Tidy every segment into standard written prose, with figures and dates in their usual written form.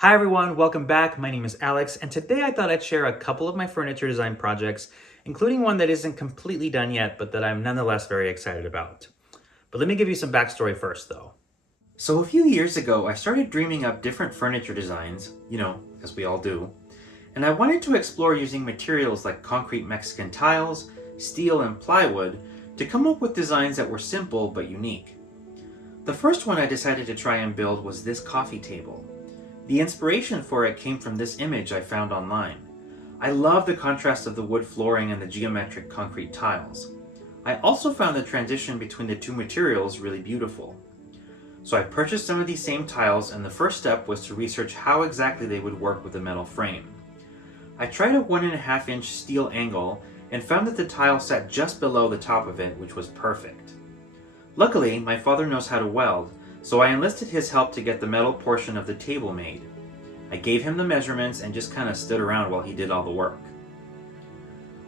Hi everyone, welcome back. My name is Alex, and today I thought I'd share a couple of my furniture design projects, including one that isn't completely done yet, but that I'm nonetheless very excited about. But let me give you some backstory first, though. So a few years ago, I started dreaming up different furniture designs, as we all do, and I wanted to explore using materials like concrete Mexican tiles, steel, and plywood to come up with designs that were simple but unique. The first one I decided to try and build was this coffee table. The inspiration for it came from this image I found online. I love the contrast of the wood flooring and the geometric concrete tiles. I also found the transition between the two materials really beautiful. So I purchased some of these same tiles, and the first step was to research how exactly they would work with a metal frame. I tried a 1.5-inch steel angle and found that the tile sat just below the top of it, which was perfect. Luckily, my father knows how to weld, so I enlisted his help to get the metal portion of the table made. I gave him the measurements and just kind of stood around while he did all the work.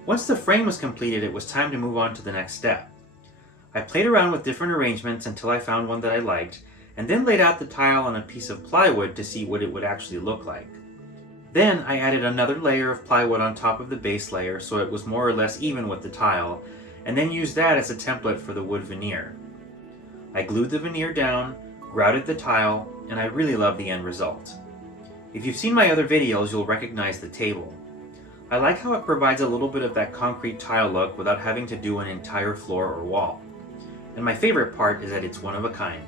Once the frame was completed, it was time to move on to the next step. I played around with different arrangements until I found one that I liked, and then laid out the tile on a piece of plywood to see what it would actually look like. Then I added another layer of plywood on top of the base layer so it was more or less even with the tile, and then used that as a template for the wood veneer. I glued the veneer down, grouted the tile, and I really love the end result. If you've seen my other videos, you'll recognize the table. I like how it provides a little bit of that concrete tile look without having to do an entire floor or wall. And my favorite part is that it's one of a kind.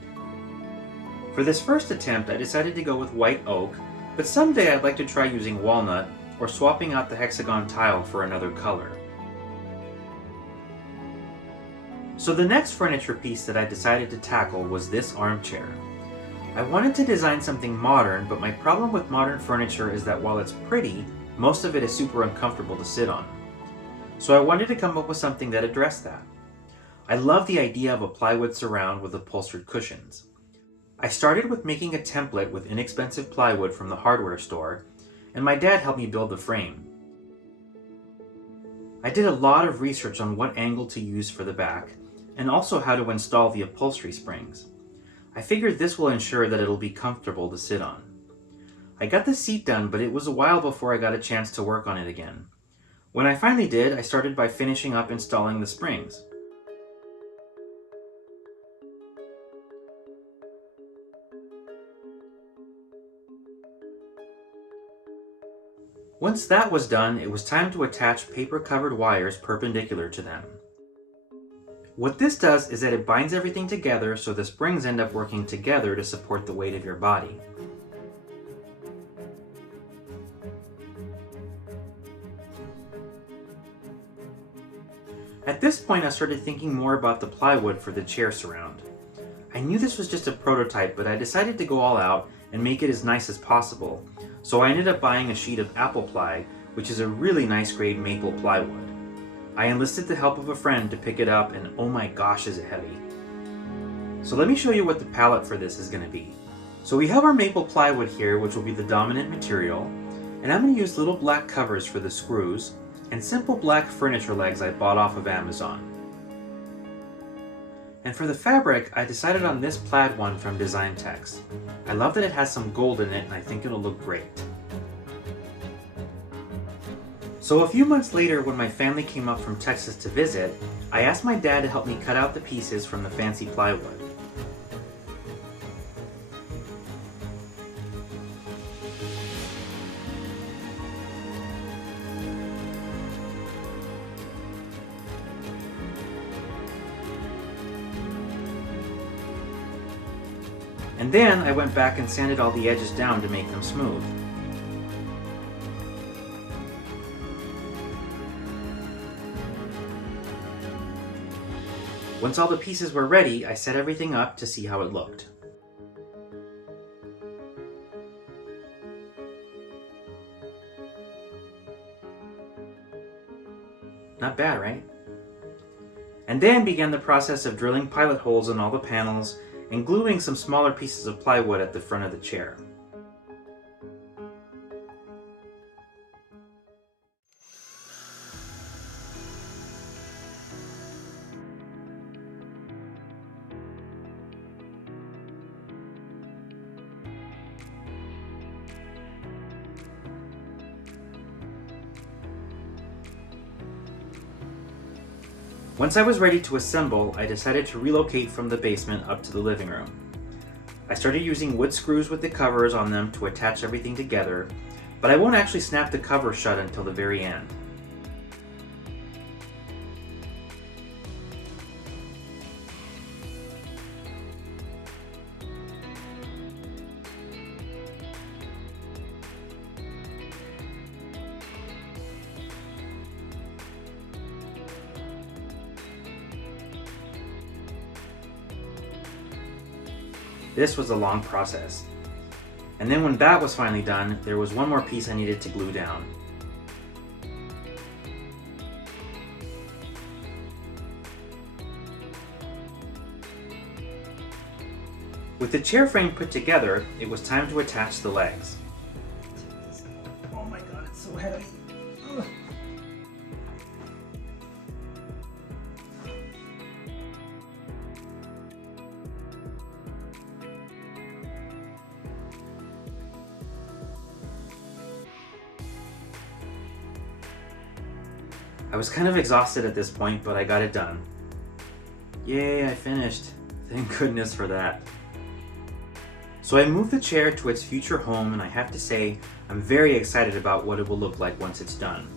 For this first attempt, I decided to go with white oak, but someday I'd like to try using walnut or swapping out the hexagon tile for another color. So the next furniture piece that I decided to tackle was this armchair. I wanted to design something modern, but my problem with modern furniture is that while it's pretty, most of it is super uncomfortable to sit on. So I wanted to come up with something that addressed that. I love the idea of a plywood surround with upholstered cushions. I started with making a template with inexpensive plywood from the hardware store, and my dad helped me build the frame. I did a lot of research on what angle to use for the back, and also how to install the upholstery springs. I figured this will ensure that it'll be comfortable to sit on. I got the seat done, but it was a while before I got a chance to work on it again. When I finally did, I started by finishing up installing the springs. Once that was done, it was time to attach paper-covered wires perpendicular to them. What this does is that it binds everything together so the springs end up working together to support the weight of your body. At this point, I started thinking more about the plywood for the chair surround. I knew this was just a prototype, but I decided to go all out and make it as nice as possible, so I ended up buying a sheet of apple ply, which is a really nice grade maple plywood. I enlisted the help of a friend to pick it up, and oh my gosh is it heavy. So let me show you what the palette for this is going to be. So we have our maple plywood here, which will be the dominant material, and I'm going to use little black covers for the screws, and simple black furniture legs I bought off of Amazon. And for the fabric, I decided on this plaid one from Design Text. I love that it has some gold in it, and I think it'll look great. So a few months later, when my family came up from Texas to visit, I asked my dad to help me cut out the pieces from the fancy plywood. And then I went back and sanded all the edges down to make them smooth. Once all the pieces were ready, I set everything up to see how it looked. Not bad, right? And then began the process of drilling pilot holes in all the panels and gluing some smaller pieces of plywood at the front of the chair. Once I was ready to assemble, I decided to relocate from the basement up to the living room. I started using wood screws with the covers on them to attach everything together, but I won't actually snap the cover shut until the very end. This was a long process. And then when that was finally done, there was one more piece I needed to glue down. With the chair frame put together, it was time to attach the legs. Oh my god, it's so heavy. Ugh. I was kind of exhausted at this point, but I got it done. Yay, I finished. Thank goodness for that. So I moved the chair to its future home, and I have to say, I'm very excited about what it will look like once it's done.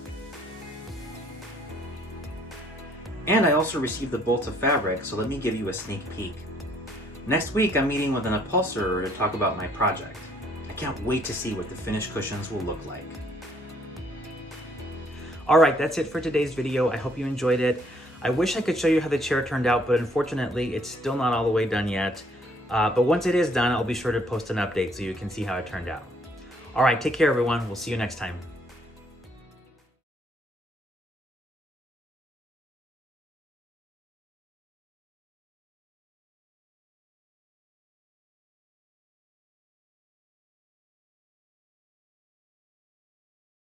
And I also received the bolts of fabric, so let me give you a sneak peek. Next week, I'm meeting with an upholsterer to talk about my project. I can't wait to see what the finished cushions will look like. Alright, that's it for today's video. I hope you enjoyed it. I wish I could show you how the chair turned out, but unfortunately, it's still not all the way done yet. But once it is done, I'll be sure to post an update so you can see how it turned out. Alright, take care everyone. We'll see you next time.